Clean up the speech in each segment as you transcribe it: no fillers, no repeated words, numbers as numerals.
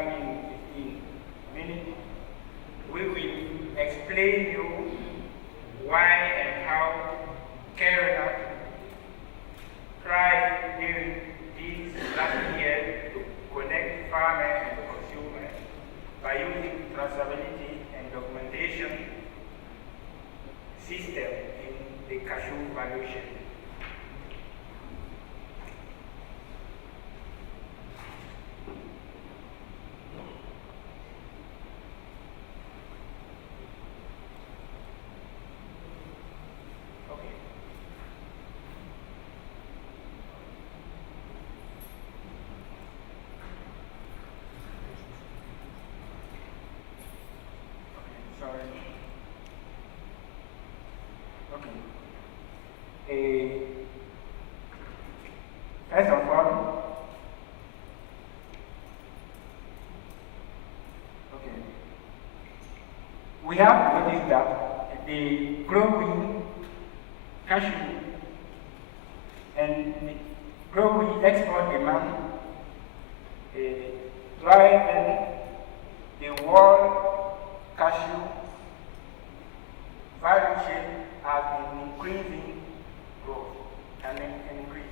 understand in a minute. We will explain you why and how Kerala tried during these last years to connect farmer and consumer by using traceability and documentation system in the cashew value chain. First of all, we have noticed that the growing cashew and the growing export demand driving the world cashew value chain has been increasing growth and increase.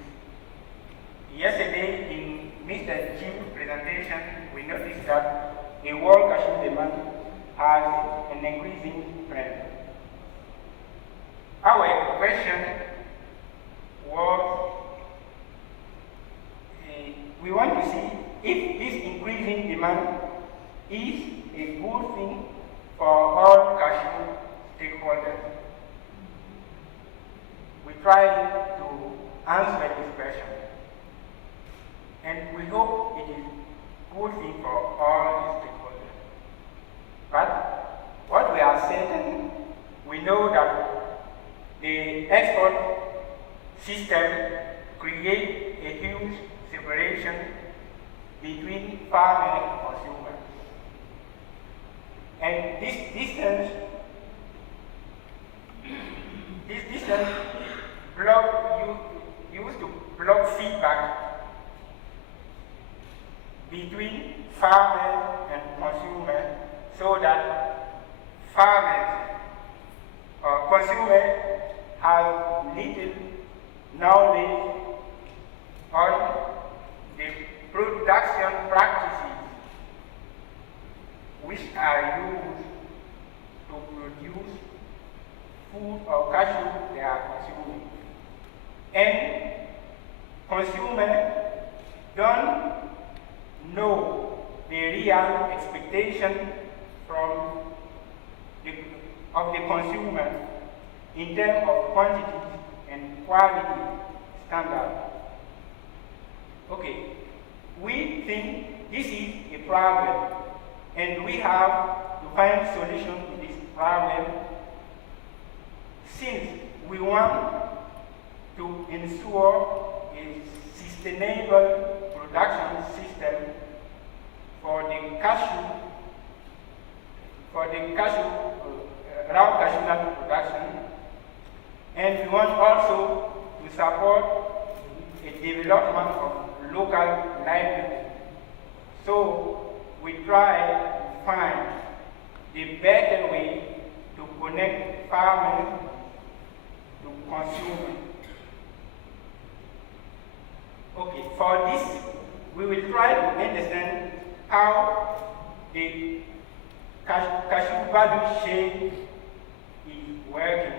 Yesterday in Mr. Jim's presentation, we noticed that the world cashew demand has an increasing trend. Our question was, we want to see if this increasing demand is a good thing for all cashew stakeholders. We tried to answer this question, and we hope it is a good thing for all stakeholders. But what we are certain, we know that the export system creates a huge separation between farmer and consumer. And this distance used to block feedback between farmers and consumers, so that farmers or consumers have little knowledge on the production practices which are used to produce food or cashew they are consuming. And consumers don't know the real expectation of the consumer in terms of quantity and quality standard. Okay, we think this is a problem, and we have to find solution to this problem, since we want to ensure a sustainable production system for the raw cashew nut production, and we want also to support a development of local livelihood. So we try to find the better way to connect farmers to consumers. Okay, for this, we will try to understand how the cashew value chain is working,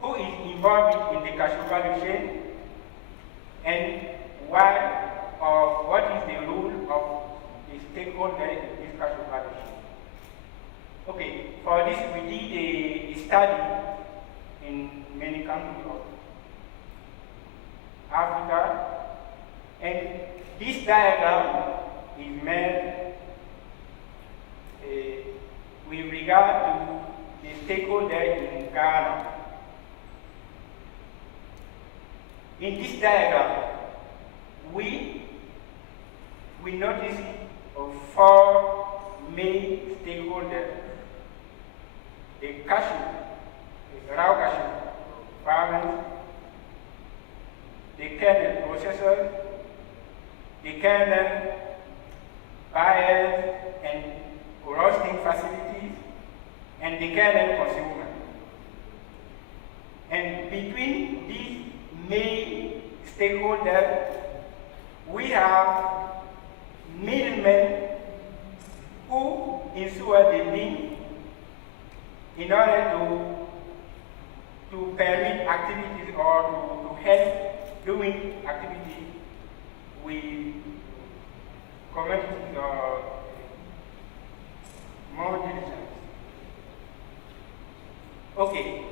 who is involved in the cashew value chain, and why or what is the role of the stakeholder in this cashew value chain. Okay, for this we did a study in many countries of Africa, and this diagram is made with regard to the stakeholder in Ghana. In this diagram, we notice four main stakeholders: the cashew, the raw cashew farmers, the kernel processors, the kernel buyers, middlemen who ensure the link in order to permit activities or to help doing activities with communities or more diligence. Okay,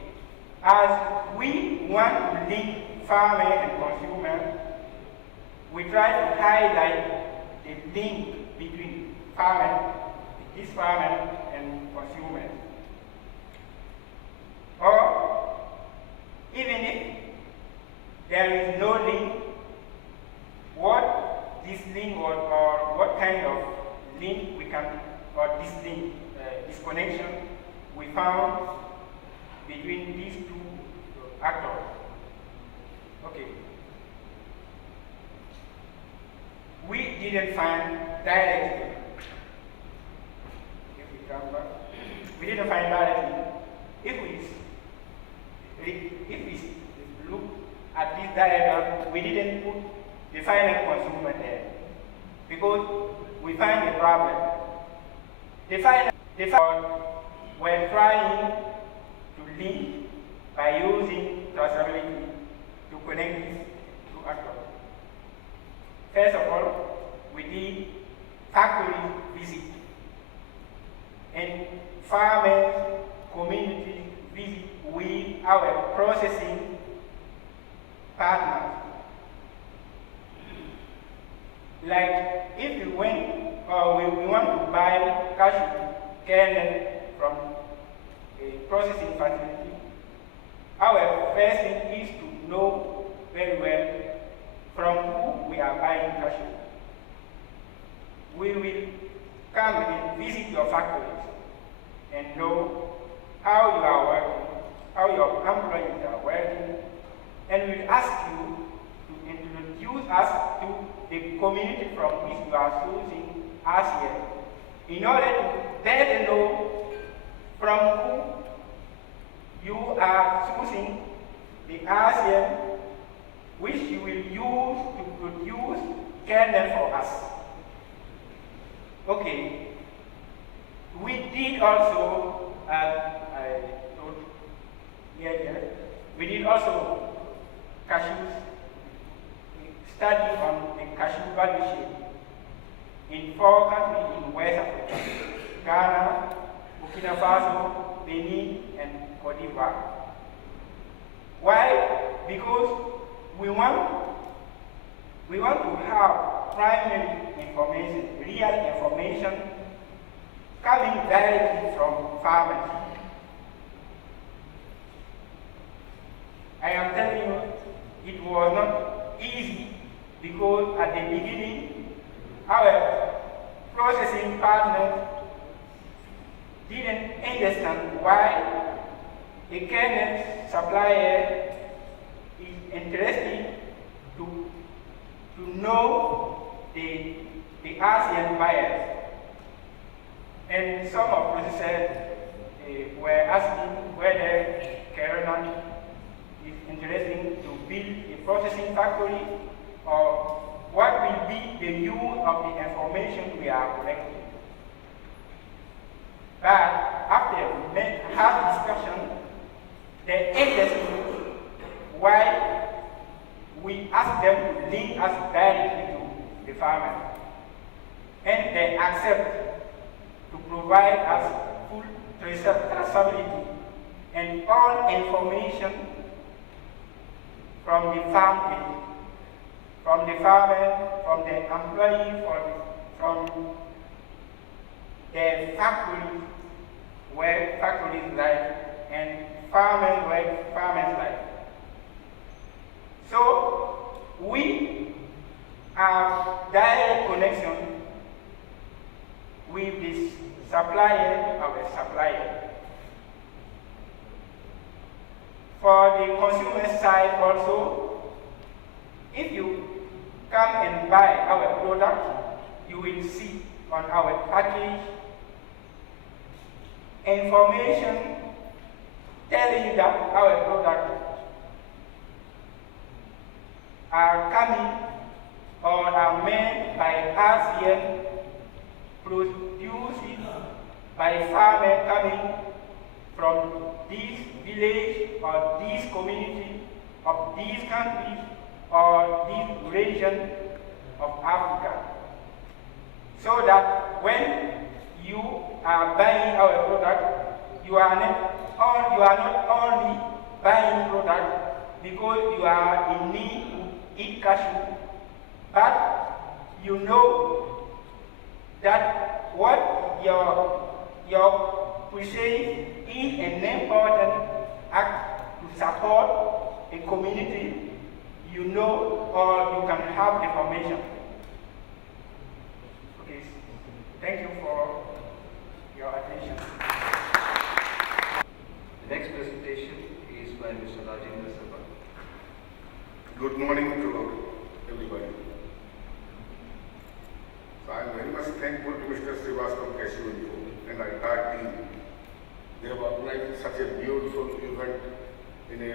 as we want to link farmer and consumer, we try to highlight the link between this farmer and consumer. Or even if there is no link, what this link or what kind of link we can, or this link, this connection we found between these two actors. Okay. We didn't find direct link. If we come back, we didn't find direct link. If we look at this diagram, we didn't put the final consumer there because we find a problem. The final we're trying to link by using traceability to connect these two actors. First of all, we did factory visit and farmers community visit with our processing partners. Like if we went or we want to buy cashew kernel from a processing facility, our first thing is to know very well from who we are buying cashew. We will come and visit your factories and know how you are working, how your employees are working, and we'll ask you to introduce us to the community from which you are choosing us here, in order to let them know from who you are choosing the ASEAN which you will use to produce kernel for us. Okay. We did also, as I told earlier, we did also cashews, study on the cashew value chain in 4 countries in West Africa: Ghana, Burkina Faso, Benin, and Cote d'Ivoire. Why? Because we want to have primary information, real information coming directly from farmers. I am telling you, it was not easy because at the beginning, our processing partners didn't understand why a kernel supplier is interested to know the ASEAN buyers. And some of processors were asking whether Kerala is interested to build a processing factory or what will be the use of the information we are collecting. But after we had discussion, they understood why we asked them to link us directly to the farmer. And they accept to provide us full traceability and all information from the farm page, from the farmer, from the employee, from the factory where factories live, and farmers where farmers live. So we have direct connection with this supplier, our supplier. For the consumer side also, if you come and buy our product, you will see on our package information telling you that our products are coming or are made by ASEAN by farmers coming from this village or this community of these countries or this region of Africa. So that when you are buying our product, you are not only buying product because you are in need to eat cashew, but you know that what your purchase is an important act to support a community, you know, or you can have information. Okay, thank you for your attention. The next presentation is by Mr. Rajendra Sabha. Good morning to everybody. So I am very much thankful to Mr. Srivastava Cashew Info and our entire team. They have organized such a beautiful event in a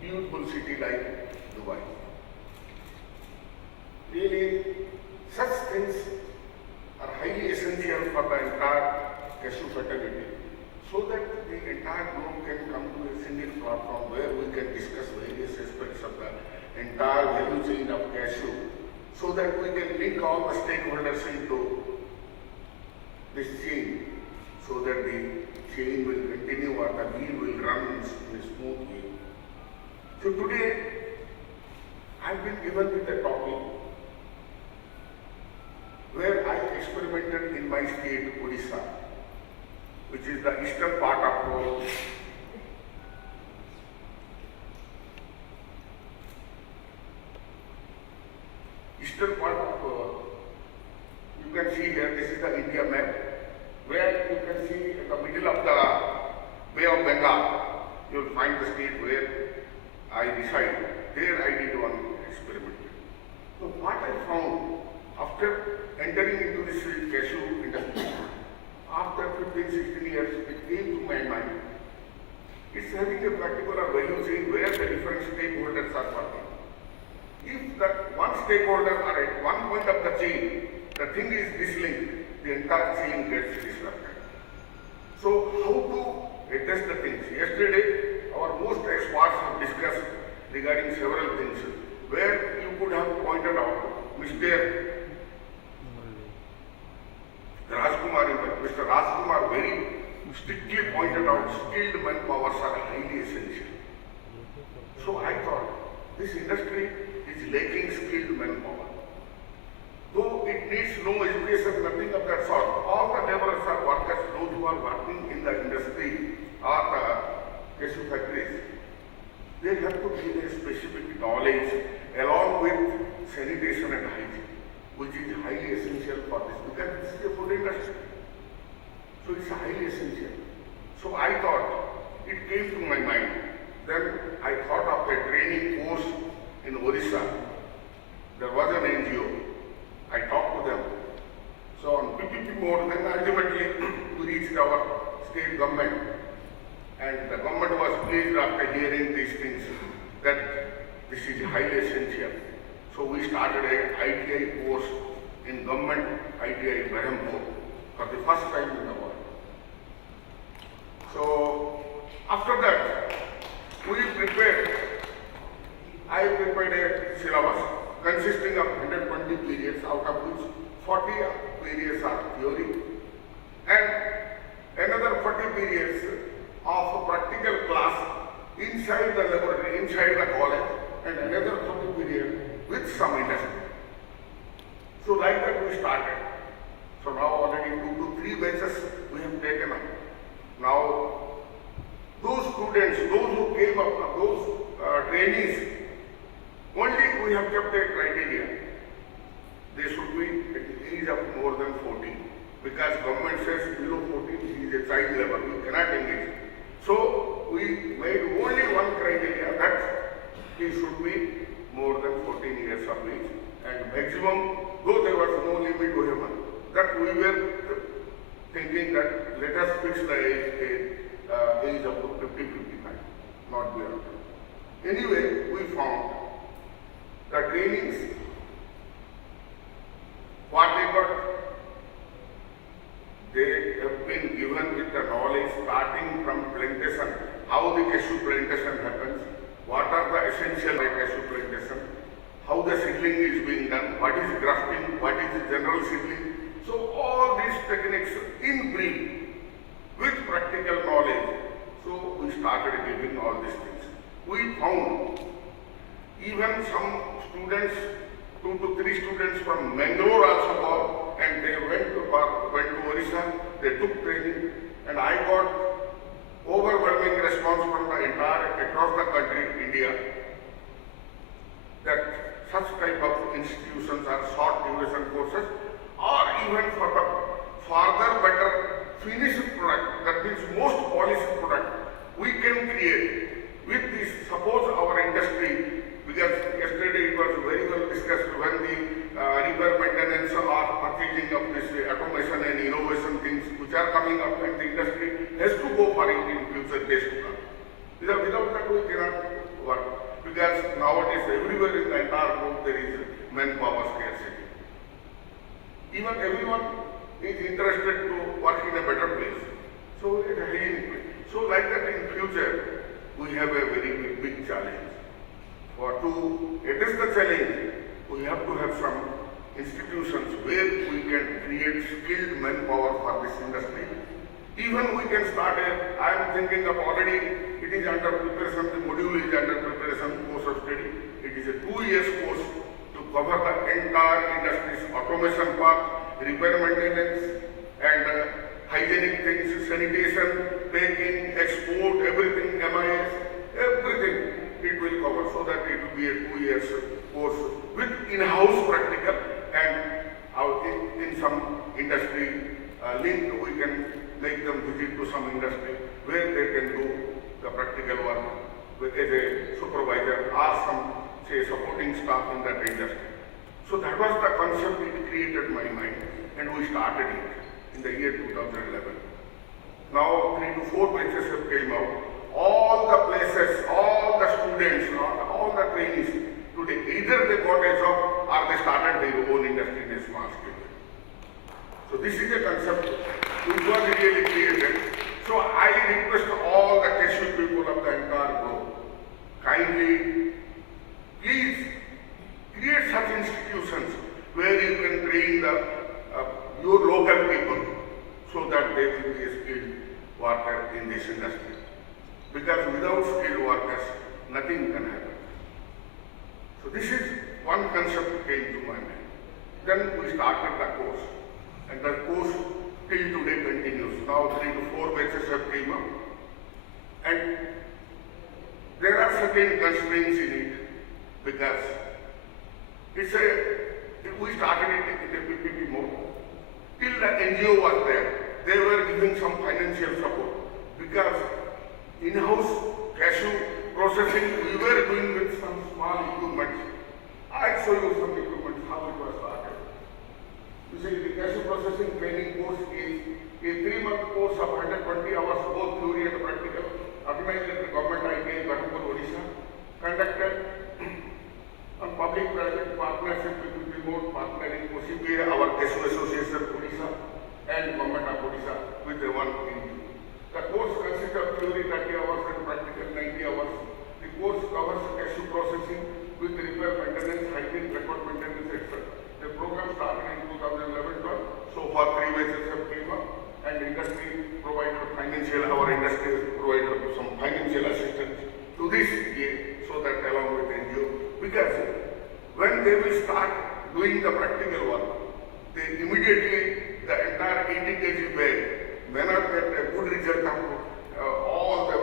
beautiful city like Dubai. Really, such things are highly essential for the entire cashew fraternity, so that the entire group can come to a single platform where we can discuss various aspects of the entire value chain of cashew, so that we can link all the stakeholders into this chain, so that the chain will continue or the wheel will run in a smooth way. So today, I've been given with a topic where I experimented in my state, Odisha, which is the eastern part of you can see here, this is the India map, where you can see in the middle of the Bay of Bengal, you will find the state where I reside. There I did one experiment. So what I found after entering into this cashew industry, after 15-16 years, it came to my mind, it's having a particular value chain where the different stakeholders are working. If that one stakeholder are at one point of the chain, the thing is dislinked, the entire chain gets disrupted. So how to address the things? Yesterday, our most experts have discussed regarding several things, where you could have pointed out Mr. Rajkumar very strictly pointed out skilled manpowers are highly essential. So I thought this industry is lacking skilled manpower. Though it needs no education, nothing of that sort. All the laborers are workers, those who are working in the industry or the cashew factories. They have to gain a specific knowledge along with sanitation and hygiene, which is highly essential for this, because this is a food industry. So it's highly essential. So I thought, it came to my mind. Then I thought of a training course in Odisha. There was an NGO. I talked to them. So on PPP mode, then ultimately we reached our state government. And the government was pleased after hearing these things that this is highly essential. So we started an ITI course in government ITI Berhampur for the first time in the world. So after that, I prepared a syllabus consisting of 120 periods, out of which 40 periods are theory and another 40 periods of practical class inside the laboratory, inside the college, and another 30 period with some industry. So like that we started. So now already 2 to 3 batches we have taken up. Now those students, those who came up, those trainees, only we have kept a criteria. They should be at the age of more than 14, because government says below 14 he is a child labor, you cannot engage. So we made only one criteria, that he should be more than 14 years of age, and maximum, though there was no limit to him, that we were thinking that let us fix the age of 50-55, not beyond. Anyway, we found the trainings, what they got, they have been given how the cashew plantation happens, what are the essential cashew plantation, how the seedling is being done, what is grafting, what is general seedling. So all these techniques in brief with practical knowledge. So we started giving all these things. We found even some students, 2 to 3 students from Mangalore also got, and they went to Orissa, they took training, and I got overwhelming response from the entire, across the country, India, that such type of institutions are short duration courses, or even for the further better finished product, that means most polished product, we can create with this. Suppose our industry, because yesterday it was very well discussed when the repair maintenance or purchasing of this automation and innovation things which are coming up, and the industry has to go for it in future days to come. Without that we cannot work, because nowadays everywhere in the entire world there is manpower scarcity. Even everyone is interested to work in a better place. So it is really, so like that in future we have a very big challenge. For to address the challenge, we have to have some institutions where we can create skilled manpower for this industry. Even we can start I am thinking of already, it is under preparation, the module is under preparation, course of study. It is a 2 years course to cover the entire industry's automation part, repair maintenance, and hygienic things, sanitation, packing, export, everything, MIS, everything it will cover, so that it will be a 2 years course with in-house practical, and in some industry link we can make them visit to some industry where they can do the practical work as a supervisor or some, say, supporting staff in that industry. So that was the concept it created my mind, and we started it in the year 2011. Now 3 to 4 batches have came out. All the places, all the students, all the trainees today, either they got a job or they started their own industry in a small scale. So this is a concept which was really created. So I request all the cashew people of the entire globe, kindly, please create such institutions where you can train your local people so that they will be a skilled worker in this industry. Because without skilled workers, nothing can happen. So this is one concept that came to my mind. Then we started the course, and the course till today continues. Now 3 to 4 batches have came up, and there are certain constraints in it, because we started it in a PPP mode. Till the NGO was there, they were giving some financial support, because in-house cashew processing we were doing with some small equipment. I'll show you some equipment, how it was started. You see, the cashew processing training course is a 3-month course of 120 hours, both theory and practical, organized at the government ITI, Ghatampur, Odisha, conducted on public-private partnership with remote partnering OCPA, our cashew association Odisha, and government of Odisha with the one in. The course consists of theory 30 hours and practical 90 hours. The course covers cashew processing with repair maintenance, hygiene, record maintenance, etc. The program started in 2011-12. So far 3 batches have came up, and industry provided financial, our industry has provided some financial assistance to this year, so that along with NGO, because when they will start doing the practical work, they immediately, the entire 80 kg bag may not get a good result of all their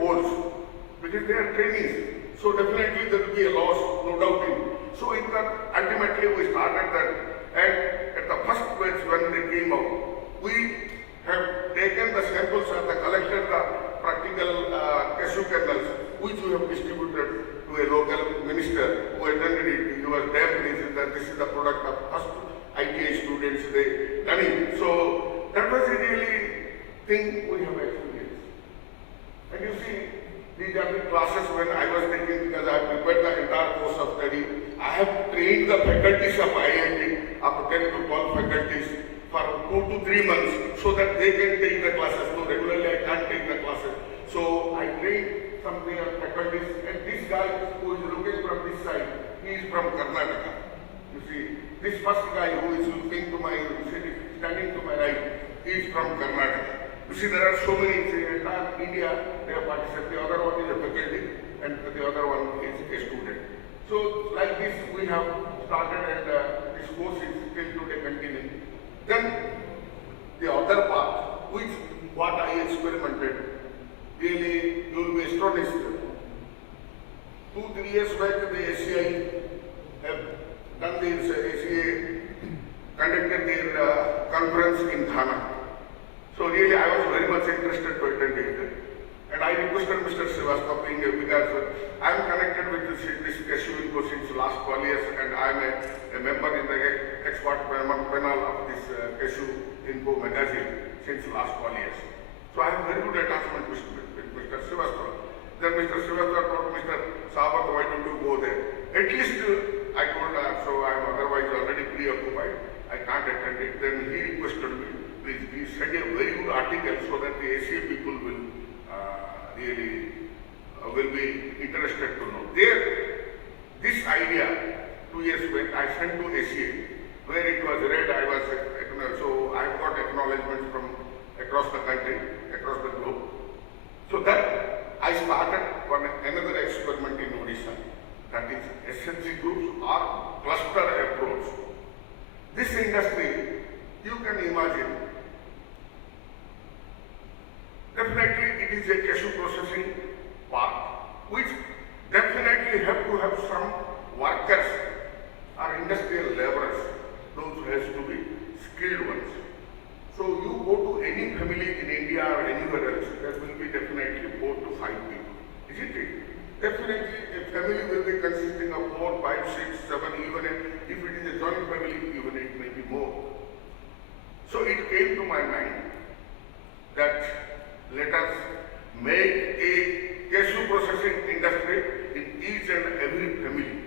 holes, because they are trainees. So definitely there will be a loss, no doubt in. So in that, ultimately we started that, and at the first batch when they came out, we have taken the samples and collected the practical cashew kernels, which we have distributed to a local minister who attended it. He was damn pleased that this is the product of first ITI students they learning. So that was a really thing we have experienced. And you see, these are the classes when I was taking, because I prepared the entire course of study. I have trained the faculties of IIT, up to 10 to 12 faculties for 2 to 3 months, so that they can take the classes. So regularly I can't take the classes. So I trained some their faculties, and this guy who is looking from this side, he is from Karnataka. You see, this first guy who is looking to my city, standing to my right, he is from Karnataka. You see, there are so many, in entire India, they have participated. The other one is a faculty, and the other one is a student. So, like this, we have started, and this course is still today continuing. Then, the other part, which what I experimented, really, you will be astonished. 2-3 years back, the ACI have done this, ACA conducted their conference in Ghana. So really, I was very much interested to attend it. And I requested Mr. Srivastava because I am connected with this Cashew Info since last 12 years, and I am a member in the expert panel of this Cashew Info magazine since last 12 years. So I have very good attachment with Mr. Srivastava. Then Mr. Srivastava told Mr. Sabat, why don't you go there? At least I told her, so I am otherwise already preoccupied. I can't attend it. Then he requested me, please send a very good article so that the ACA people will really will be interested to know. There, this idea 2 years back I sent to ACA, where it was read. So I got acknowledgements from across the country, across the globe. So that I started another experiment in Odisha, that is SHG groups or cluster approach. This industry, you can imagine, definitely it is a cashew processing part, which definitely have to have some workers or industrial laborers, those who has to be skilled ones. So you go to any family in India or anywhere else, there will be definitely 4 to 5 people, isn't it? Definitely a family will be consisting of 4, 5, 6, 7, even if it is a joint family, even it may be more. So it came to my mind that let us make a cashew processing industry in each and every family.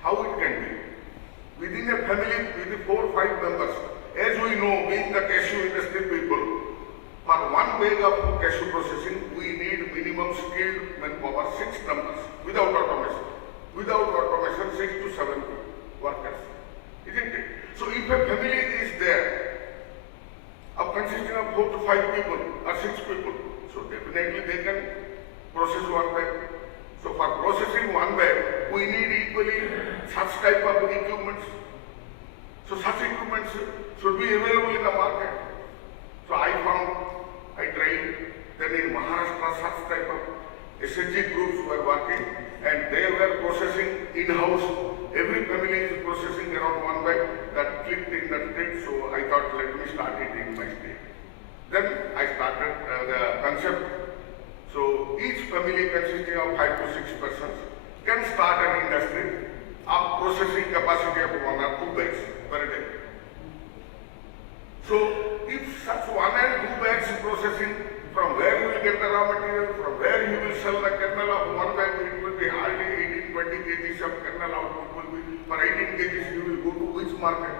How it can be? Within a family with 4 or 5 members, as we know, being the cashew industry people, for 1 bag of cashew processing, we need minimum skilled manpower 6 numbers without automation. Without automation, 6 to 7 workers, isn't it? So if a family is there, consisting of 4 to 5 people or 6 people, so definitely they can process 1 bag. So for processing 1 bag, we need equally such type of equipments. So such equipments should be available in the market. So I tried, then in Maharashtra such type of SHG groups were working, and they were processing in-house. Every family is processing around 1 bag that clicked in that state, so I thought let me start it in my state. Then I started the concept. So each family consisting of 5 to 6 persons can start an industry of processing capacity of 1 or 2 bags per day. So if such 1 and 2 bags processing, from where you will get the raw material, from where you will sell the kernel of 1 bag, it will be hardly 18-20 kgs of kernel output will be, for 18 kgs you will go to which market?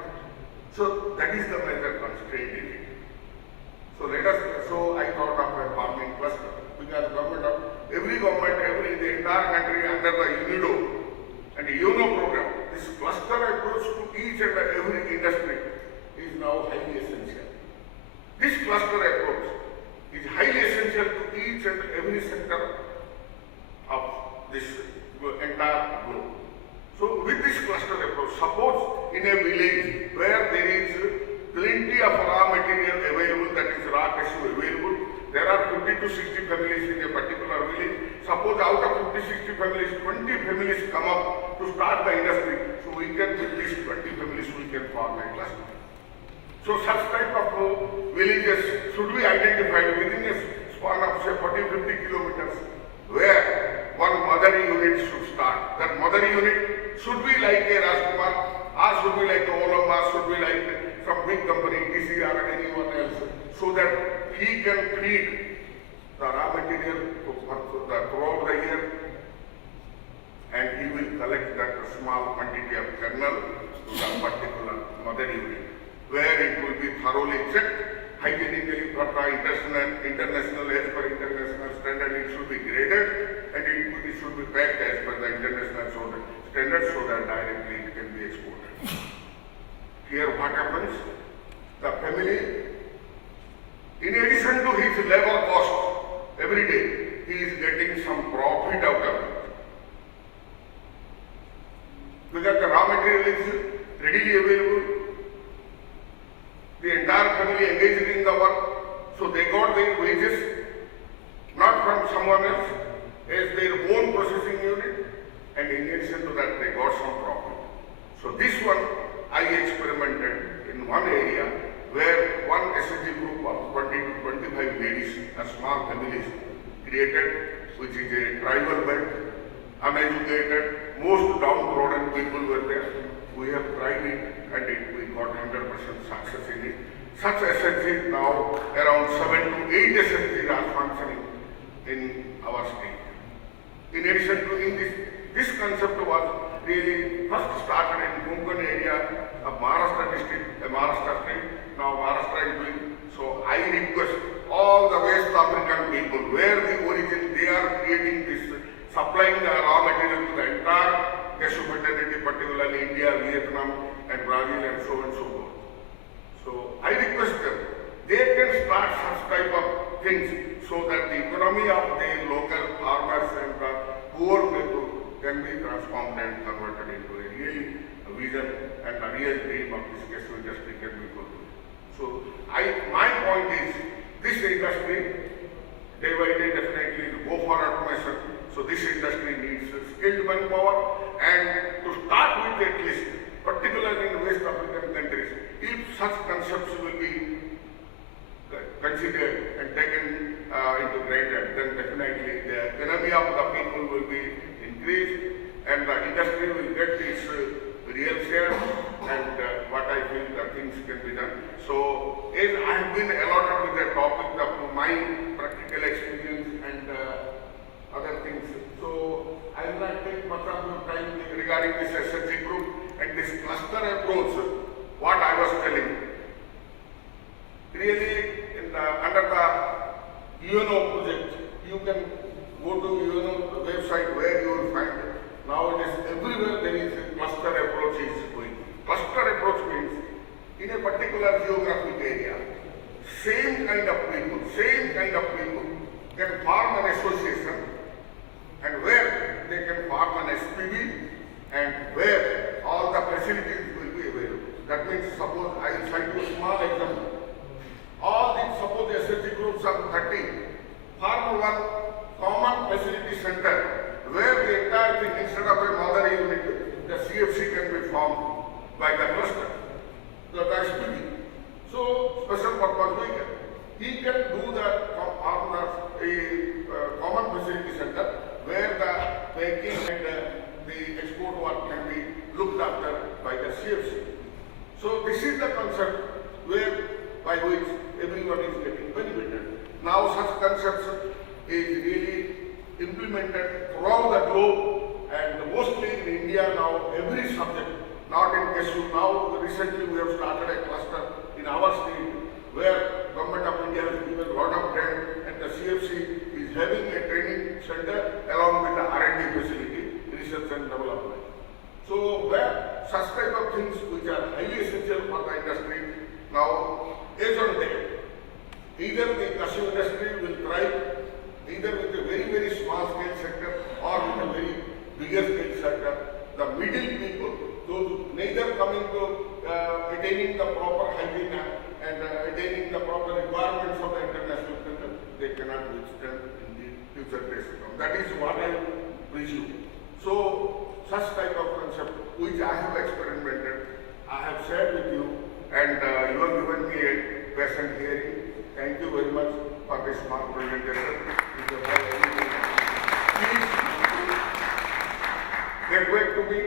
So that is the major constraint in it. So I thought of a farming cluster, because every government, the entire country under the UNIDO and the UNO program, this cluster approach to each and every industry is now highly essential. This cluster approach is highly essential to each and every sector of this entire globe. So with this cluster approach, suppose in a village where there is plenty of raw material available, that is raw cashew available, there are 50 to 60 families in a particular village. Suppose out of 50, 60 families, 20 families come up to start the industry, so we can, with these 20 families, we can form a cluster. So such type of villages should be identified within a span of say 40-50 kilometers, where 1 mother unit should start. That mother unit should be like a Rajkumar, or should be like a Olam, or should be like some big company, TCR or anyone else, so that he can feed the raw material throughout the year, and he will collect that small quantity of kernel to the particular mother unit, where it will be thoroughly checked, hygienically for the international, as per international standard, it should be graded and it should be packed as per the international standards so that directly it can be exported. Here what happens? The family, in addition to his labor cost every day, he is getting some profit out of it. Because the raw material is readily available. The entire family engaged in the work, so they got their wages not from someone else as their own processing unit, and in addition to that they got some profit. So this one I experimented in one area where one SHG group of 20 to 25 ladies, a small families created, which is a tribal belt, uneducated, most downtrodden people were there. We have tried it and we got 100% success in it. Such SHGs now, around 7 to 8 SHGs are functioning in our state. In addition to this concept was really first started in Konkan area of Maharashtra district, Maharashtra state. Now Maharashtra is doing. So I request all the West African people, where the origin, they are creating this, supplying the raw material to the entire cashew fraternity, particularly India, Vietnam, and Brazil, and so on and so forth. So I request them, they can start such type of things so that the economy of the local farmers and the poor people can be transformed and converted into a real vision and a real dream of this cashew industry can be fulfilled. So my point is, this industry, day by day definitely go for automation. So this industry needs skilled manpower, and to start with at least, particularly in West African countries, if such concepts will be considered and taken into granted, then definitely the economy of the people will be increased and the industry will get its real share, and what I feel the things can be done. So as I have been allotted with the topic of my practical experience and other things, so I will not take much of your time regarding this SHG group and this cluster approach, what I was telling. Really, under the UNO project, you can go to UNO website where you will find nowadays everywhere there is a cluster approach is going. Cluster approach means in a particular geographic area, same kind of people can form an association, and where they can form an SPV, and where all the facilities will be available. That means, suppose I will cite you a small example. All these, suppose the SHG groups of 30, form one common facility center, where the entire thing, instead of a mother unit, the CFC can be formed by the cluster, the SPV. So, special purpose vehicle. He can do the common facility center, where the packing and the export work can be looked after by the CFC. So this is the concept by which everyone is getting benefited. Now such concepts is really implemented throughout the globe, and mostly in India now every subject, not in cashew. Now recently we have started a cluster in our state where Government of India has given a lot of grant, and the CFC is having a training center along with the R&D facility, research and development. So where such type of things which are highly essential for the industry now is on there. Either the cashew industry will thrive, either with a very, very small scale sector or with a very bigger scale sector. The middle people, those neither coming to attaining the proper hygiene and attaining the proper requirements of the international standard, they cannot withstand in the future days to come. That is what I presume. So such type of concept which I have experimented, I have shared with you, and you have given me a patient hearing. Thank you very much for this small presentation. Please get back to me.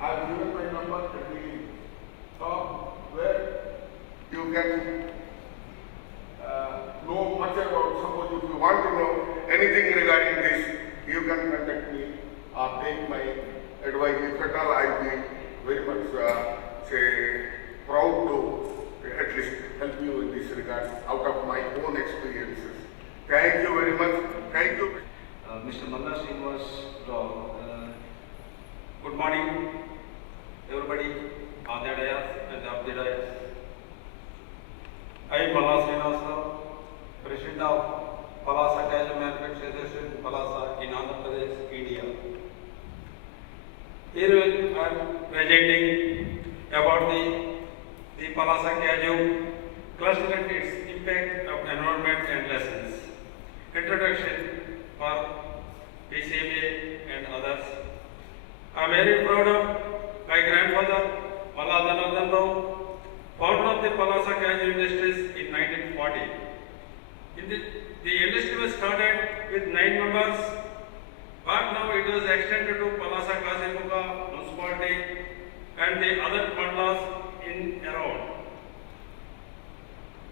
I have given my number at the top where you can know much about. Suppose if you want to know anything regarding this, you can contact me or take my advice. If at all, I will be very much proud to at least help you in this regard. that out of my own experiences. Thank you very much. Thank you. Mr. Malla Srinivas Rao. Good morning, everybody on the dais and off the dais. I, Malla Srinivas Rao, President of Palasa Casual Manufacturing Association, Palasa in Andhra Pradesh, India. Here I am presenting about the Palasa Casual cluster and its impact of environment and lessons. Introduction for PCMA and others. I am very proud of my grandfather, Malla Dhanandan Rao, founder of the Palasa Casual Industries in 1940. The industry was started with 9 members, but now it was extended to Palasa Kazimuga municipality and the other mandalas in around.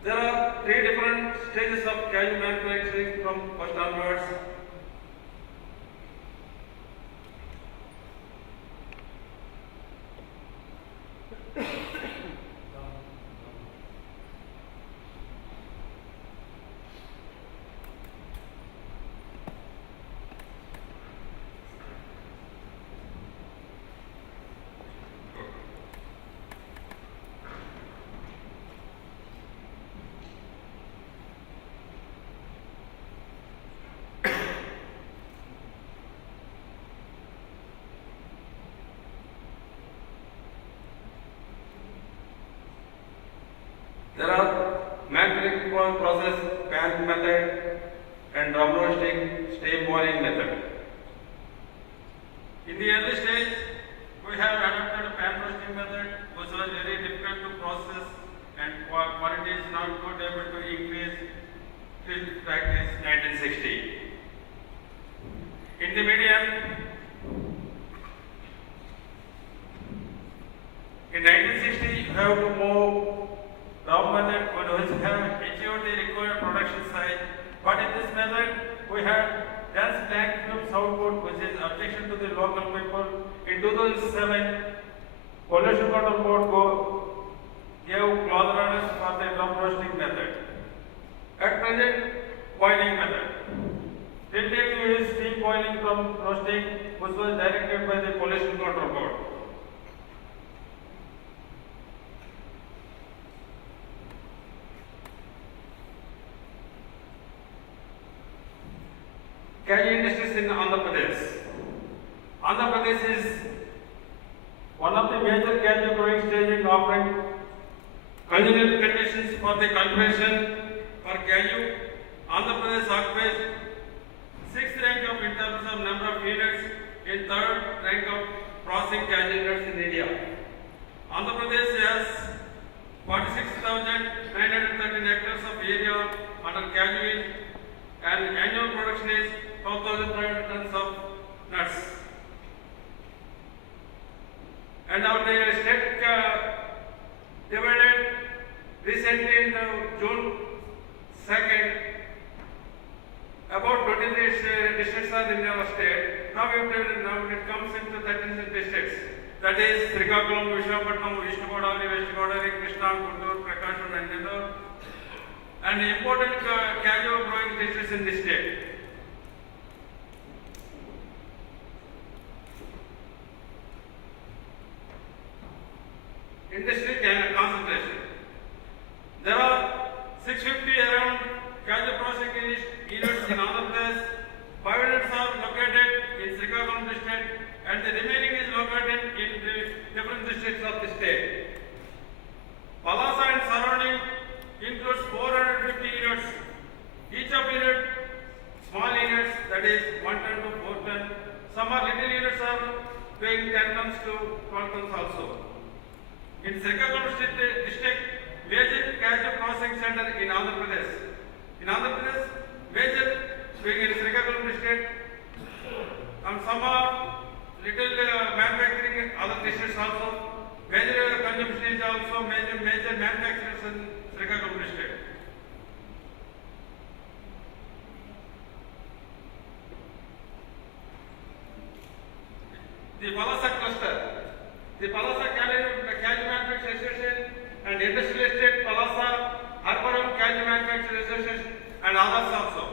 There are 3 different stages of casual manufacturing from first onwards. There are manufacturing process, pan method and drum roasting, steam boiling method. In the early stage, we have adopted a pan roasting method which was very difficult to process and quality is not good able to increase till practice 1960. In the medium, in 1960 you have to move raw method which have achieved the required production size, but in this method we have dense blank films output which is objection to the local people. In 2007, Pollution Control Board gave close orders for the drum roasting method. At present, boiling method. Till date we use steam boiling from roasting which was directed by the Pollution Control Board. Casual industries in Andhra Pradesh. Andhra Pradesh is one of the major casual growing states in offering congenial conditions for the cultivation for casual. Andhra Pradesh occupies 6th rank in terms of number of units, in 3rd rank of processing casual units in India. Andhra Pradesh has 46,913 hectares of area under casual and annual production is 12,500 tons of nuts. And our state divided recently in June 2nd, about 23 districts are in our state. Now it comes into 13 districts. That is Srikakulam, Visakhapatnam, East Godavari, West Godavari, Krishna, Guntur, Prakasham and Nellore. And important casual growing districts in the state. Industry concentration. There are 650 around casual processing units in Andhra Pradesh. 5 units are located in Srikakulam district and the remaining is located in the different districts of the state. Palasa and surrounding includes 450 units. Each of unit, small units, that is 1 ton to 4 ton. Some are little units are doing 10 tons to 12 tons also. In Srikakulam district, major casual processing center in Andhra Pradesh. In Andhra Pradesh, major doing in Srikakulam district, and some are little manufacturing in other districts also. Major consumption is also major manufacturers in Srikakulam district. The Palasa cluster. The Palasa Casual Manufacturing Association and Industrial Estate Palasa Arboretum Casual and others also.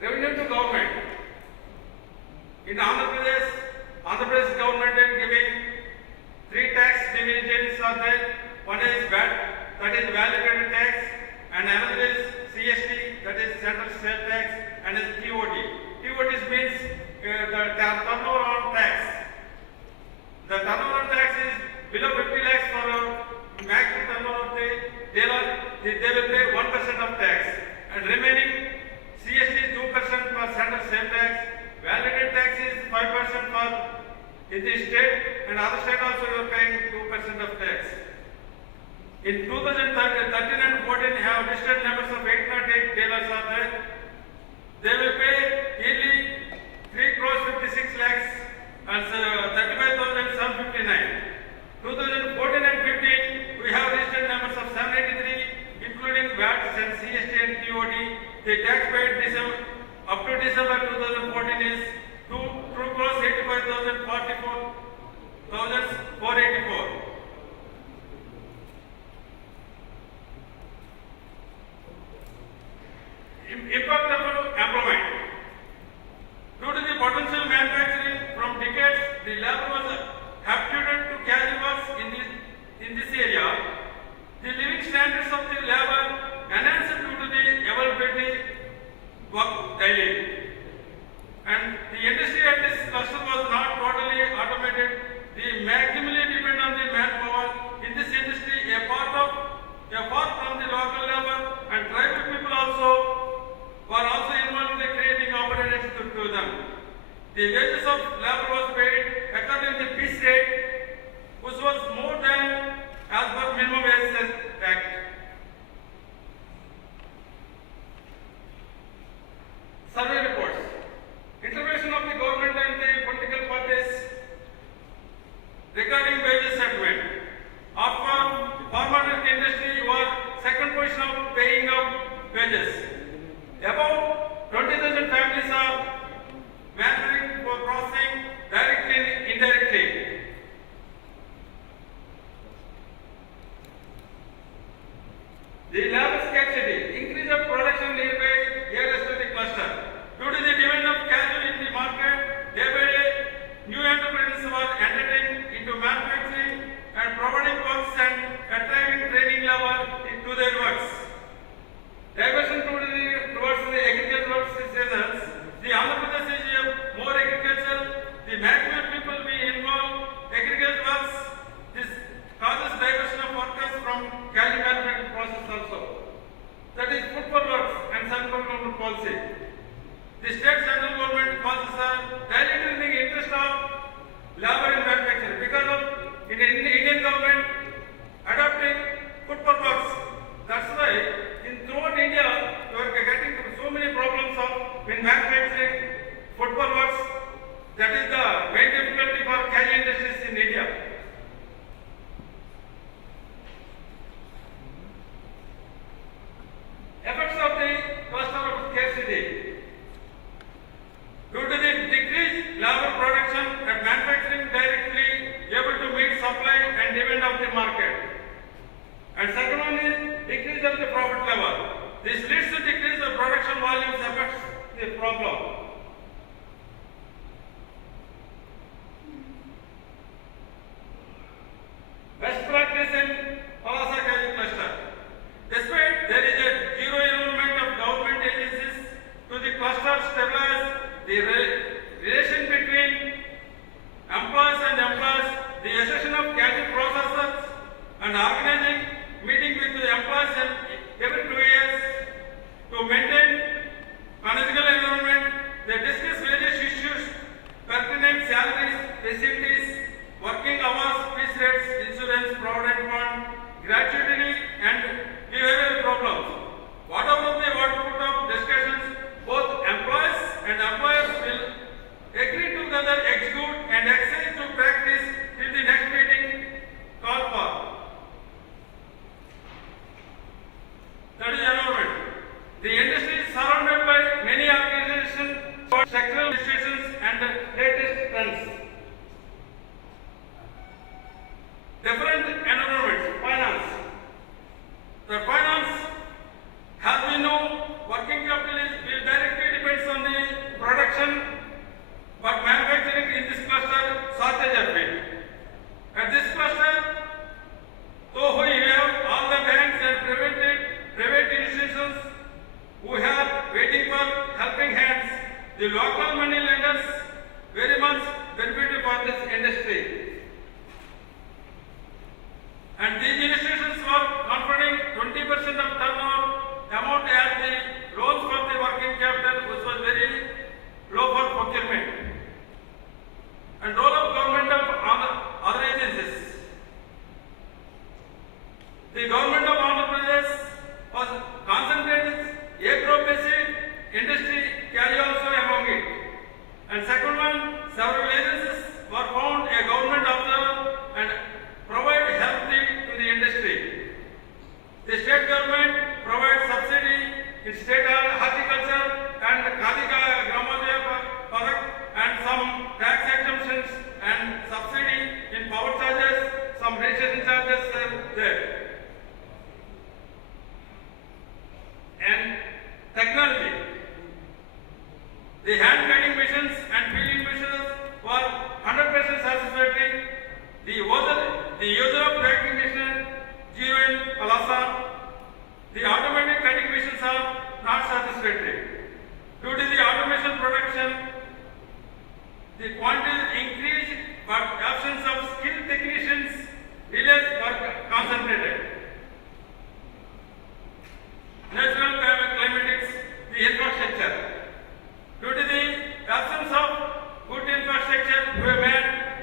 Revenue to government. In Andhra Pradesh government is giving three tax divisions are there. One is VAT, that is value-added tax, and another is CST, that is central state tax, and is TOT. TOT means the turnover on tax. The turnover on tax is below 50 lakhs for a maximum turnover of the dealer. They will pay 1% of tax, and remaining CST is 2% for central state tax. Value-added tax is 5% for in the state, and other state also you are paying 2% of tax. In 2013 and 14, have listed numbers of 808 dealers are there. They will pay yearly 3 crores 56 lakhs and 35,759. 2014 and 15, we have listed numbers of 783, including VAT and CST and TOD. The tax paid up to December 2014 is 2 crores 85,044,484. Impact of employment. Due to the potential manufacturing from decades, the labor was habituated to casual works in this area. The living standards of the labor enhanced due to the availability work daily. And the industry at this cluster was not totally automated. They maximally depend on the manpower. In this industry, apart from the local labor and tribal people were also involved in creating opportunities to them. The wages of labor was paid according to the piece rate, which was more than as per minimum wage act. Survey reports. Intervention of the government and the political parties regarding wages settlement. After farmer industry were second position of paying of wages. About 20,000 families are manufacturing for processing directly and indirectly. The labor scarcity, increase of production nearby areas to the cluster. Due to the demand of casual in the market, day by day, new entrepreneurs were entering into manufacturing and providing works and attracting training labor into their works. Diversion towards the agricultural seasons, the Andhra Pradesh is more agricultural, the maximum people be involved agricultural works. This causes diversion of workers from casual manufacturing process also. That is food for works and central government policy. The state central government causes a diluting the interest of labor in manufacturing because of in the Indian government adopting food for works. That's why throughout India you are getting so many problems of in manufacturing food for works. That is the main difficulty for casual industries in India. Effects of the cluster of scarcity. Due to the decreased labor production and manufacturing directly able to meet supply and demand of the market. And second one is decrease of the profit level. This leads to decrease of production volumes affects the problem. Best practice in Palasa Kaji cluster. Despite there is a zero involvement of government agencies to the cluster stabilize the relation between employees and employers, the accession of casual processors and organizing meeting with the employees every 2 years to maintain conjugal environment. They discuss various issues pertaining salaries, facilities, working hours, piece rates, insurance, provident fund, gratuity and behavioral problems. Whatever the output of discussions, both employees and employers will agree together, execute and exercise to practice till the next meeting called for. That is environment. The industry is surrounded by many organizations, sectoral institutions and the latest trends. Different environment.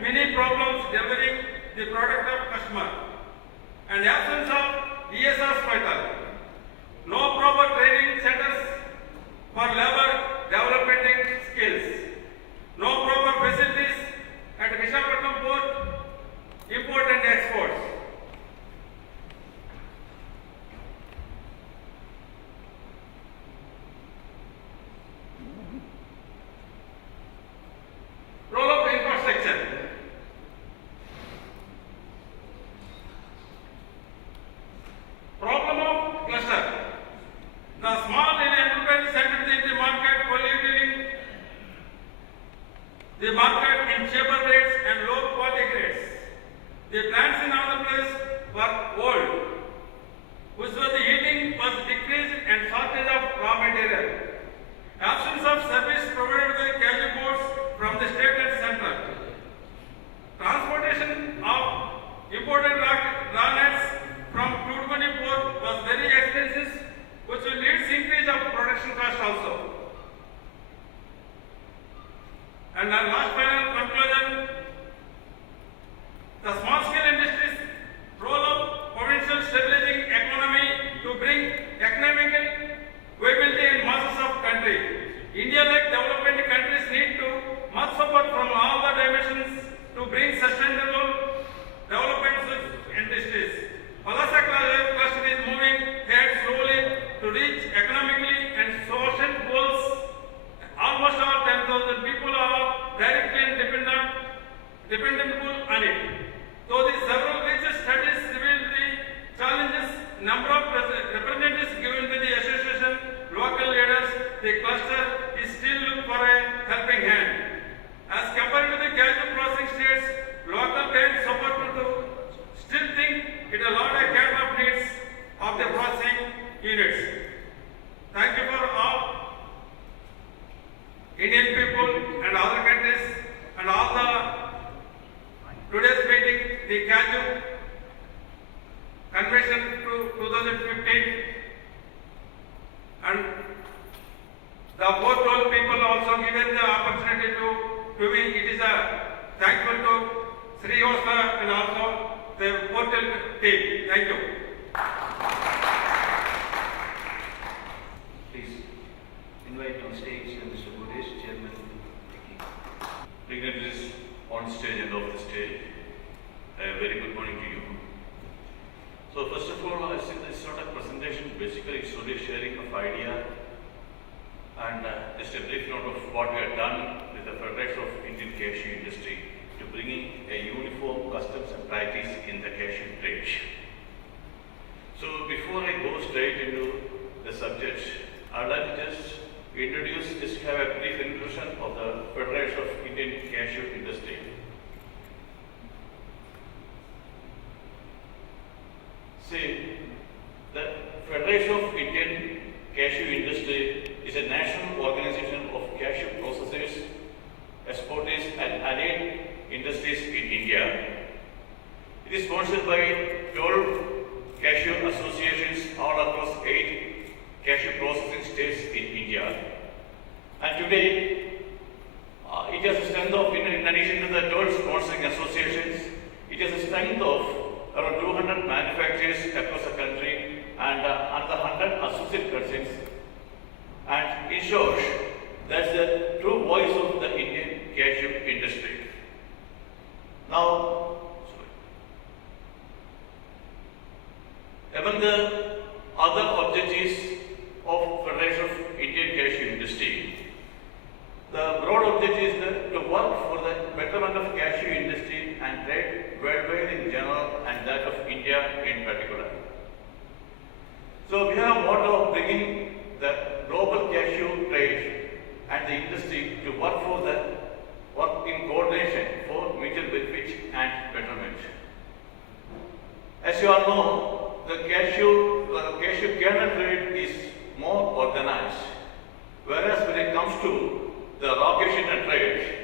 many problems delivering the product of customer. And absence of ESR vital. No proper training centers for labor developing skills. No proper facilities at Visakhapatnam port, import and exports. Role of infrastructure. Problem of cluster. The small and enterprise entered in the market polluting the market in cheaper rates and low quality grades. The plants in Andhra Pradesh were old, which was the heating was decreased and shortage of raw material. Absence of service provided by cashew boards from the state and central. Transportation of imported raw nuts from Tudgani port was very expensive, which will lead to increase of production cost also. And our last final conclusion, the small scale industries role of provincial stabilizing economy to bring economical viability in masses of country. India like developing countries need to much support from all the dimensions to bring sustainable development to industries. Palasa cluster is moving ahead slowly to reach economically and social goals. Almost all 10,000 people are directly and dependable on it. Though the several research studies reveal the challenges, number of representatives given by the association, local leaders, the cluster is still looking for a helping hand. As compared to the cashew processing states, local banks support to still think it a lot of care of needs of the processing units. Thank you for all Indian people and other countries and all the today's meeting, the cashew convention to 2015, and the four told people also given the opportunity to me. It is a thankful to Sri Hosta and also the portal team. Thank you. Please invite on stage Mr. Budesh, Chairman. Dignitaries on stage and off the stage, a very good morning to you. So first of all, I think this is not a presentation, basically it's only sharing of idea and just a brief note of what we have done with the Federation of Indian Cashew Industry to bringing a uniform customs and practice in the cashew trade. So before I go straight into the subject, I'd like to just have a brief introduction of the Federation of Indian Cashew Industry. See, the Federation of Indian Cashew Industry is a national organization of cashew processors, exporters and allied industries in India. It is sponsored by 12 cashew associations all across 8 cashew processing states in India. And today, it has a strength of, in addition to the 12 sponsoring associations, it has a strength of around 200 manufacturers across the country and another 100 associate persons, and ensures that's the true voice of the Indian cashew industry. Now, among the other objectives of Federation of Indian Cashew Industry, the broad objective is to work for the betterment of cashew industry and trade worldwide in general and that of India in particular. So we have a motto of bringing the global cashew trade and the industry to work in coordination for mutual benefit and betterment. As you all know, the cashew kernel trade is more organized, whereas when it comes to the raw cashew nut trade,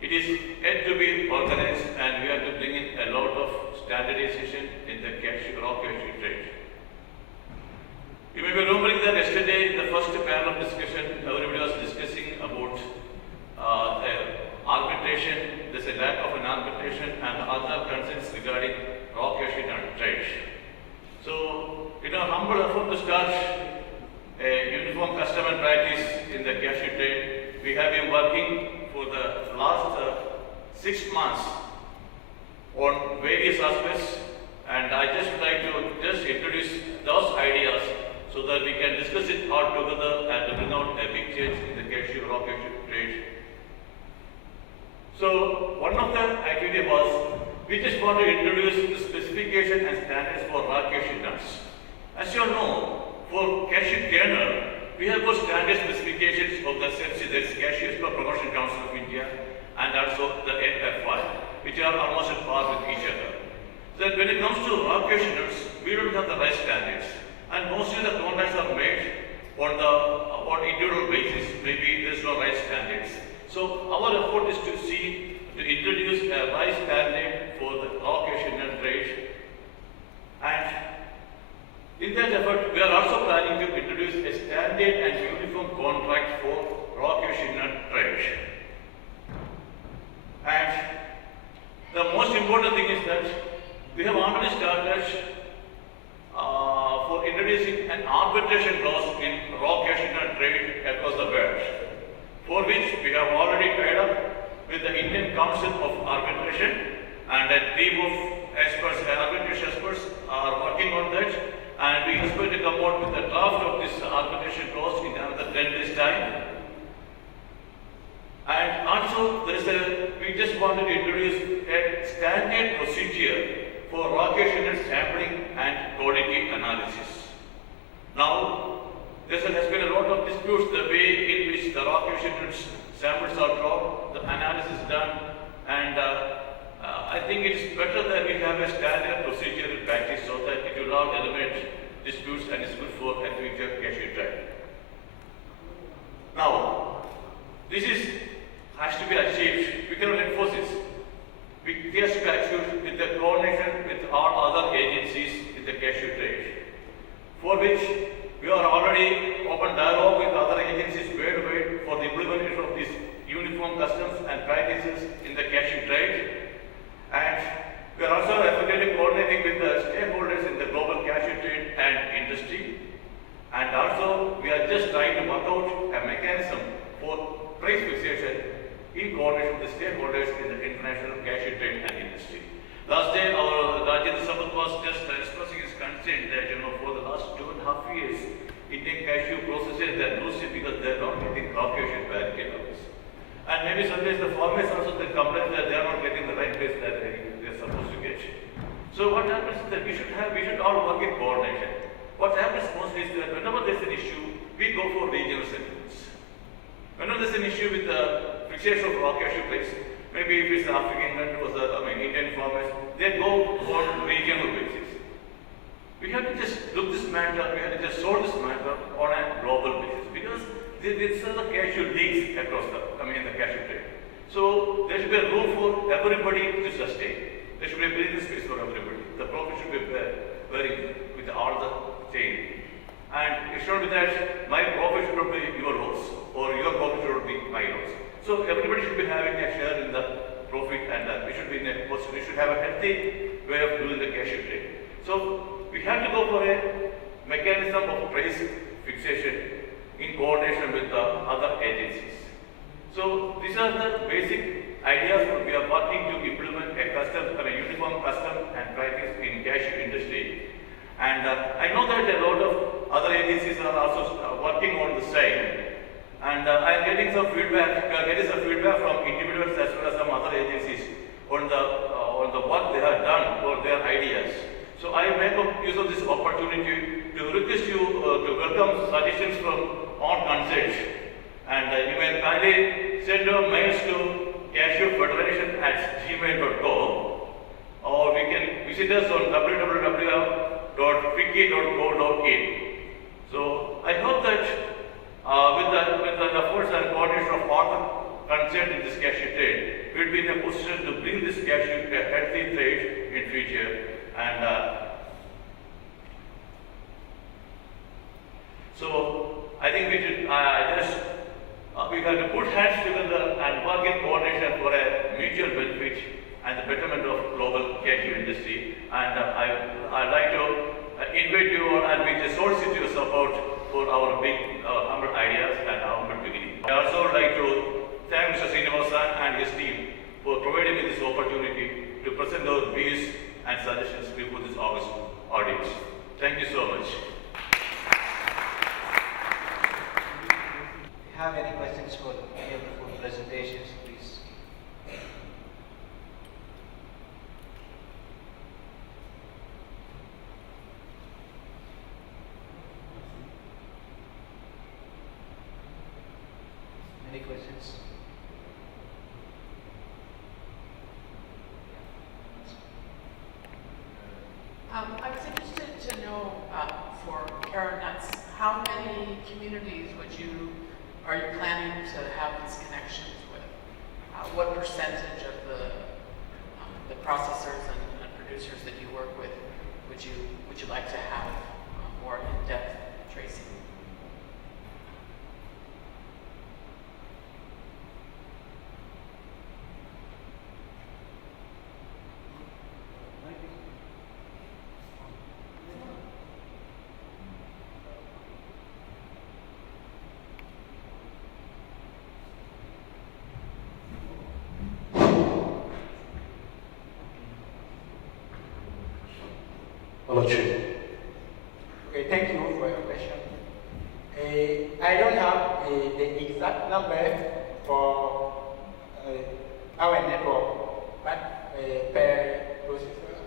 it is yet to be organized, and we have to bring in a lot of standardization in the raw cashew trade. You may be remembering that yesterday in the first panel of discussion, everybody was discussing about arbitration. There's a lack of an arbitration humble effort to start a uniform custom and practice in the cashew trade. We have been working for the last 6 months on various aspects, and I just would like to just introduce those ideas so that we can discuss it all together and bring out a big change in the cashew, raw cashew trade. So one of the activity was we just want to introduce the specification and standards for raw cashew nuts. As you all know, for cashew kernel, we have got standard specifications of the CEPSI, that is Cashew Export Promotion Council of India, and also the NFI, which are almost at par with each other. So when it comes to raw cashew nuts, we don't have the right standards, and mostly the contracts are made on individual basis. Maybe there's no right standards. So our effort is to introduce a right standard for the raw cashew nut trade, and in that effort, we are also planning to introduce a standard and uniform contract for raw cashew nut trade. And the most important thing is that we have already started for introducing an arbitration clause in raw cashew nut trade across the world, for which we have already tied up with the Indian Council of Arbitration, and a team of experts, arbitration experts, are working on that. And we expect to come out with a draft of this arbitration clause in another 10 days' time. And also, we just wanted to introduce a standard procedure for raw cashew nut sampling and quality analysis. Now, there has been a lot of disputes the way in which the raw cashew nuts samples are drawn, the analysis done, and I think it's better that we have a standard procedure in practice so that it will not eliminate disputes and is good for a future cashew trade. Now, this has to be achieved. We cannot enforce this. It has to be achieved with the coordination with all other agencies in the cashew trade, for which we are already open dialogue with other agencies worldwide for the implementation of these uniform customs and practices in the cashew trade. And we are also effectively coordinating with the stakeholders in the global cashew trade and industry. And also, we are just trying to work out a mechanism for price fixation in coordination with the stakeholders in the international cashew trade and industry. Last day, our Rajendra Sampath was just expressing his concern that, for the last 2.5 years, Indian cashew processors are losing because they are not getting raw cashew barricade levels. And maybe sometimes the farmers also they complain that they are not getting the right price that they are supposed to get. So what happens is that we should all work in coordination. What happens mostly is that whenever there's an issue, we go for regional settlements. Whenever there's an issue with the fixation of raw cashew price, maybe if it's the African country or Indian farmers, they go on regional basis. We have to just look this matter, we have to just solve this matter on a global basis, because these are the cashew leaks across the cashew trade. So there should be a room for everybody to sustain. There should be a breathing space for everybody. The profit should be varying with all the chain. And it should not be that my profit should not be your loss, or your profit should not be my loss. So everybody should be having a share in the profit, and we should be in a position. We should have a healthy way of doing the cashew trade. So we have to go for a mechanism of price fixation in coordination with the other agencies. So these are the basic ideas that we are working to implement a uniform custom and practice in cashew industry. And I know that a lot of other agencies are also working on the same. And I am getting some feedback. We are getting some feedback from individuals as well as some other agencies on the work they have done or their ideas. So I make use of this opportunity to request you to welcome suggestions from all concerned. And you may kindly send your mails to cashewfederation@gmail.com, or we can visit us on www.wiki.co.in. So I hope that with the efforts and coordination of all the concerned in this cashew trade, we will be in a position to bring this cashew to a healthy trade in future. And so I think we should we have to put hands together and work in coordination for a mutual benefit and the betterment of global cashew industry. And I'd like to invite you and we just solicit your support for our big, humble ideas and our humble beginning. I also would like to thank Mr. Srinivasan and his team for providing me this opportunity to present our views and suggestions before this August audience. Thank you so much. If you have any questions for any of the four presentations, please. Any questions? I was interested to know for carrot nuts, how many communities are you planning to have these connections with? What percentage of the processors and producers that you work with would you like to have more in-depth tracing? Okay, thank you for your question. I don't have the exact number for our network, but per processor,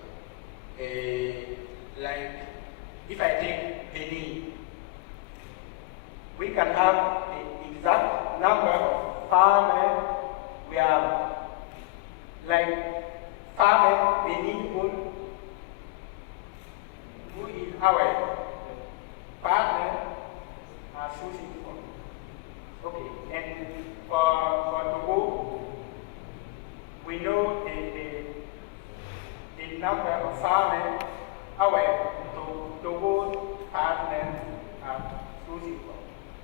like if I take Benin, we can have the exact number of farmers we have, like farmer Benin who is our partner are choosing for. Okay, and for Togo, we know the number of farmers our Togo partners are choosing for.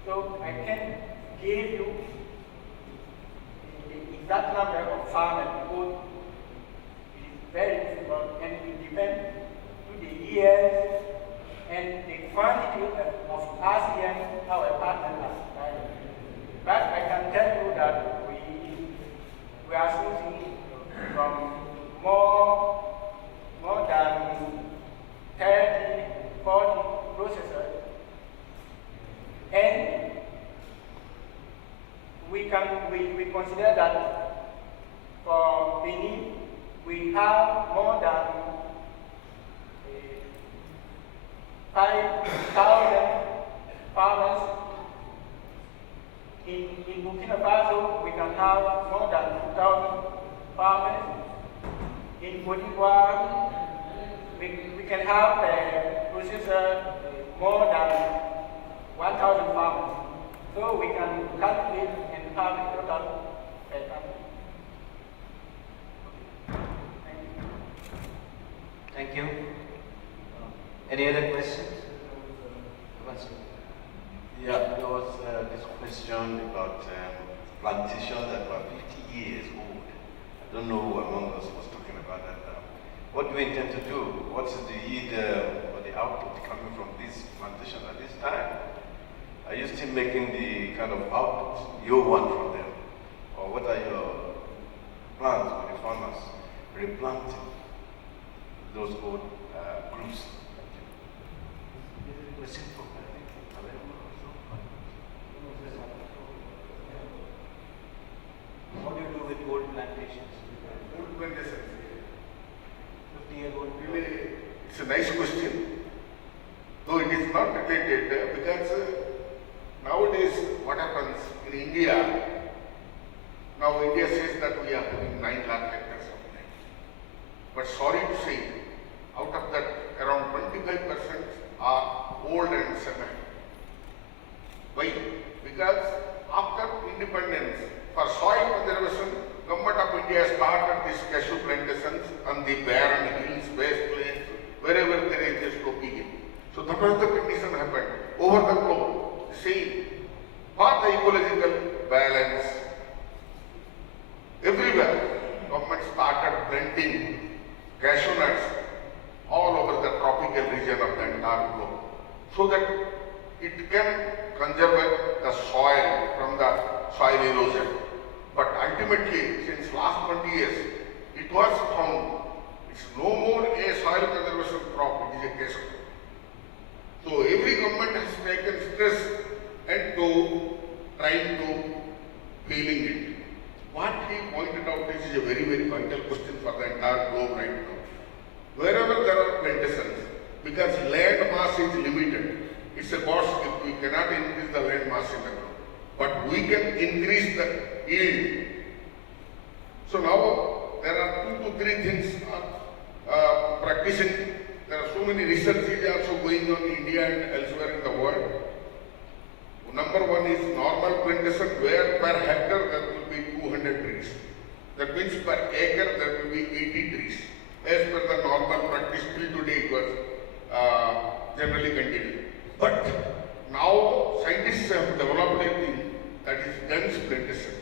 So I can give you the exact number of farmers because it is very difficult and it depends to the years and the quantity of ASEAN our partners are. But I can tell you that we are choosing from more than 30, 40 processors, and we consider that for Benin we have more than 5,000 farmers. In Burkina Faso, we can have more than 2,000 farmers. In Cote d'Ivoire, we can have processor more than 1,000 farmers. So we can calculate and have a total per country. Thank you. Any other questions? Yeah, there was this question about plantations that were 50 years old. I don't know who among us was talking about that now. What do we intend to do? What's the yield or the output coming from these plantations at this time? Are you still making the kind of output you want from them? Or what are your plans for the farmers replanting those old groups? What do you do with old plantations? Old plantations. 50-year-old. Really, it's a nice question. Though it is not related because nowadays what happens in India, now India says that we are having 9 lakh hectares of land. But sorry to say, out of that around 25% are old and cement. Why? Because after independence, for soil conservation, Government of India started these cashew plantations on the barren hills, wastelands, wherever there is a slow period. So that was the condition happened over the globe. See, for the ecological balance, everywhere government started planting cashew nuts all over the tropical tropical region of the entire globe, so that it can conserve the soil from the soil erosion. But ultimately, since last 20 years, it was found it's no more a soil conservation crop, it is a case crop. So every government has taken stress and to trying to feeling it. What he pointed out is a very, very vital question for the entire globe right now. Wherever there are plantations, because land mass is limited, it's a cost if we cannot increase the land mass in the globe. But we can increase the yield. So now there are 2 to 3 things practicing. There are so many researches also going on in India and elsewhere in the world. Number 1 is normal plantation, where per hectare there will be 200 trees. That means per acre there will be 80 trees. As per the normal practice till today it was generally continued. But now scientists have developed a thing that is dense plantation.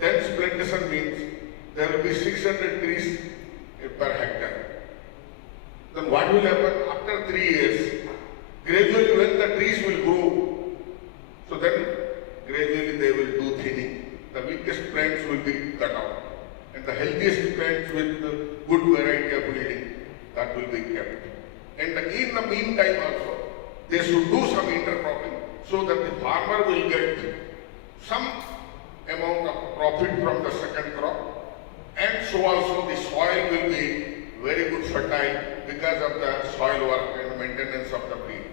Dense plantation means there will be 600 trees per hectare. Then what will happen after 3 years? Gradually when the trees will grow, so then gradually they will do thinning. The weakest plants will be cut out. And the healthiest plants with good variety of yielding, that will be kept. And in the meantime also, they should do some intercropping so that the farmer will get some amount of profit from the second crop. And so also the soil will be very good fertile because of the soil work and maintenance of the field.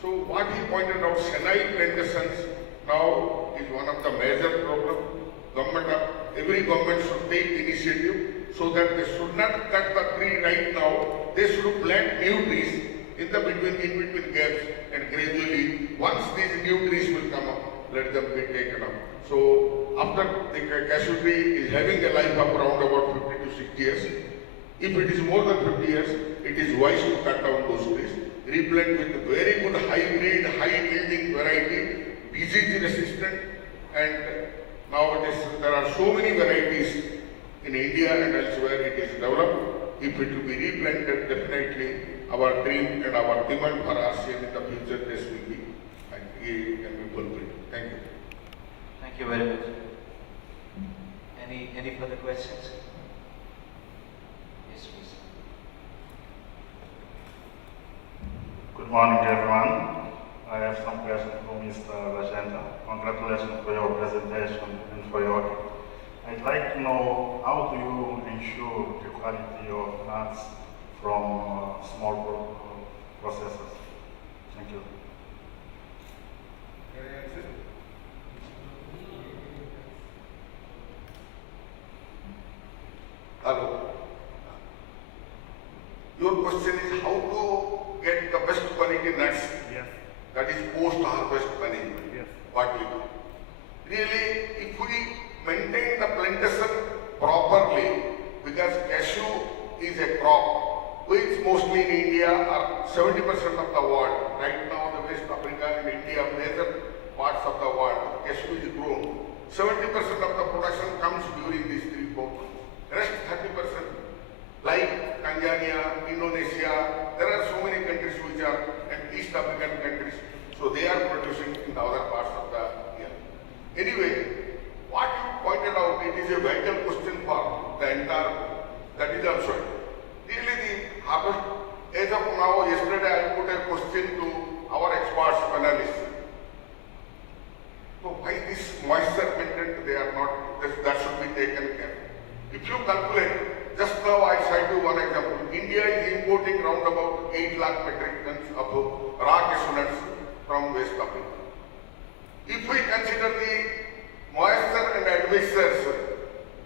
So what he pointed out, senile plantations now is one of the major problems. Every government should take initiative so that they should not cut the tree right now. They should plant new trees in between gaps, and gradually once these new trees will come up, let them be taken up. So after the cashew tree is having a life of around about 50 to 60 years, if it is more than 50 years, it is wise to cut down those trees, replant with very good hybrid, high yielding variety, disease resistant, and nowadays there are so many varieties in India and elsewhere it is developed. If it will be replanted, definitely our dream and our demand for ASEAN in the future days will be and it can be fulfilled. Thank you. Thank you very much. Any further questions? Yes, please. Good morning, everyone. I have some questions for Mr. Rajendra. Congratulations for your presentation and for your work. I'd like to know, how do you ensure the quality of nuts from small processors? Thank you. Can I answer? Hello. Your question is how to get the best quality nuts. Yes. That is post-harvest management. Yes. What we do. Really, if we maintain the plantation properly, because cashew is a crop which mostly in India are 70% of the world. Right now, the West Africa and India, major parts of the world, cashew is grown. 70% of the production comes during these 3-4 months. Rest 30%, like Tanzania, Indonesia, there are so many countries which are and East African countries, so they are producing in the other parts of the year. Anyway, what you pointed out, it is a vital question for the entire, that is also. Really the harvest, as of now, yesterday I put a question to our experts, panelists. So why this moisture content they are not, that should be taken care. If you calculate, just now I cite you one example. India is importing round about 8 lakh metric tons of raw cashew nuts from West Africa. If we consider the moisture and admixtures,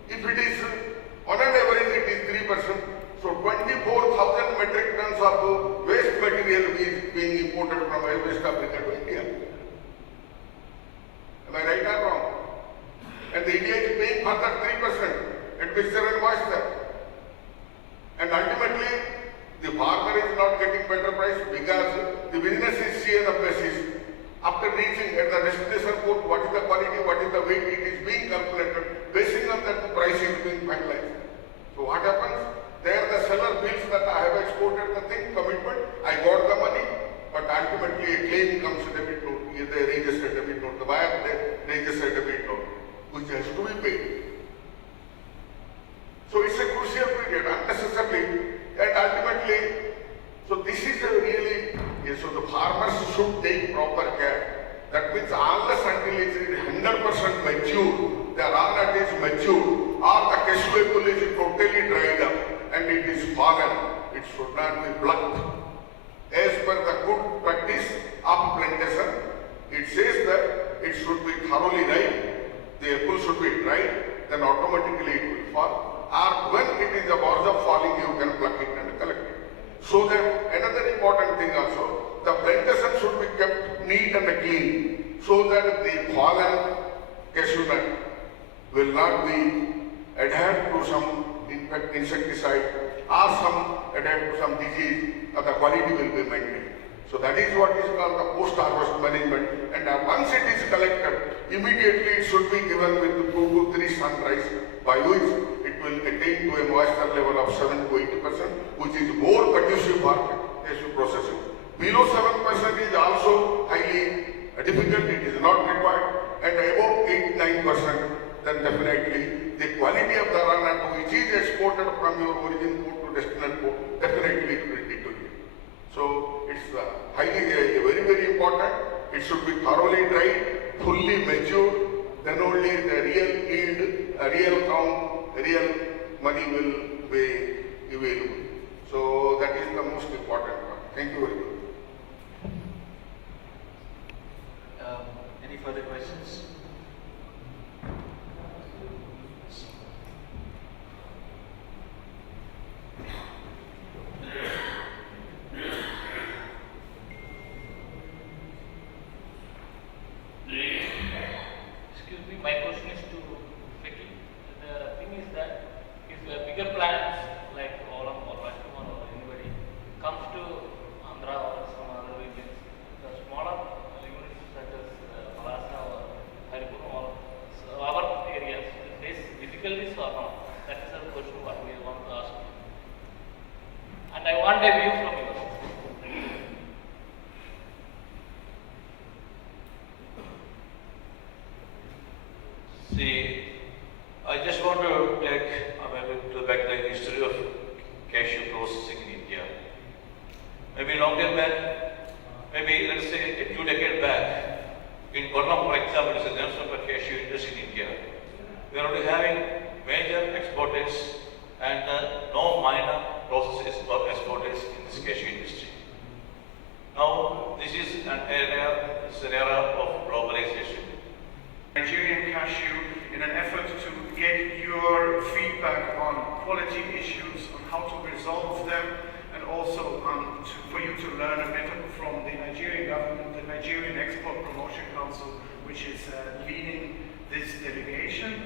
if it is on an average it is 3%, so 24,000 metric tons of waste material is being imported from West Africa to India. Am I right or wrong? And the India is paying further 3%. Admixture and moisture. And ultimately, the farmer is not getting better price because the business is seen on a basis. After reaching at the destination port, what is the quality, what is the weight, it is being calculated. Basing on that, the price is being finalized. So what happens? There the seller feels that I have exported the thing, commitment, I I got the money, but ultimately a claim comes to debit note, they register debit note, the buyer they register debit note, which has to be paid. So it's a crucial period, unnecessarily, and ultimately, so this is a really, so the farmers should take proper care. That means unless until it is 100% mature, the raw is mature, or the cash flow pool is totally dried up and it is fallen, it should not be plucked. As per the good practice of plantation, it says that it should be thoroughly ripe, the apple should be dried, then automatically it will fall. Or when it is about the falling, you can pluck it and collect it. So that another important thing also, the plantation should be kept neat and clean, so that the fallen cashew nut will not be adhered to some insecticide or some adhered to some disease, or the quality will be maintained. So that is what is called the post-harvest management. And once it is collected, immediately it should be given with 2 to 3 sunrise, by which it will attain to a moisture level of 7 to 80%, which is more conducive for cashew processing. Below 7% is also highly difficult, it is not required, and above 8-9%, then definitely the quality of the raw nut which is exported from your origin port to destination port, definitely it will be to you. So it's highly, very, very important. It should be thoroughly dried, fully matured, then only the real yield, real count, real money will be available. So that is the most important part. Thank you very much. Any further questions? Excuse me, my question is to Vicky. The thing is that if bigger plants like Olam or Rajkumar or anybody comes to Andhra or some other regions, the smaller units such as Malasa or Haripur or our areas, face difficulties or not? That is the question what we want to ask. And I want a view from you. See, I just want to take back the history of cashew processing in India. Maybe long time back, maybe let's say a 2 decades back, in Kollam, for example, is a national for cashew industry in India. We are only having major exporters and no minor processors or exporters in this cashew industry. Now, this is an era of globalization. Nigerian cashew in an effort to get your feedback on quality issues, on how to resolve them, and also for you to learn a bit from the Nigerian government, the Nigerian Export Promotion Council, which is leading this delegation,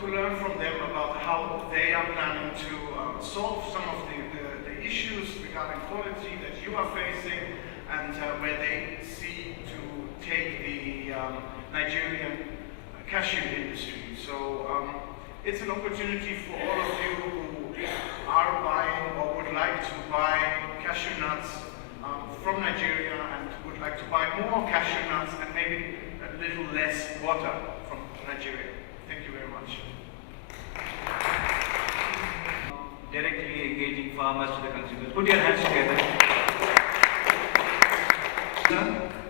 to learn from them about how they are planning to solve some of the issues regarding quality that you are facing, and where they see to take the Nigerian cashew industry. So it's an opportunity for all of you who are buying or would like to buy cashew nuts from Nigeria and would like to buy more cashew nuts and maybe a little less water from Nigeria. Thank you very much. Directly engaging farmers to the consumers. Put your hands together.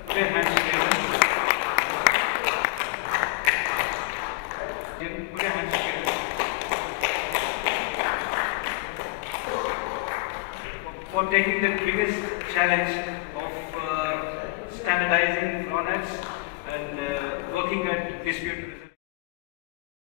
Put your hands together. Put your hands together. For taking the biggest challenge of standardizing products and working at dispute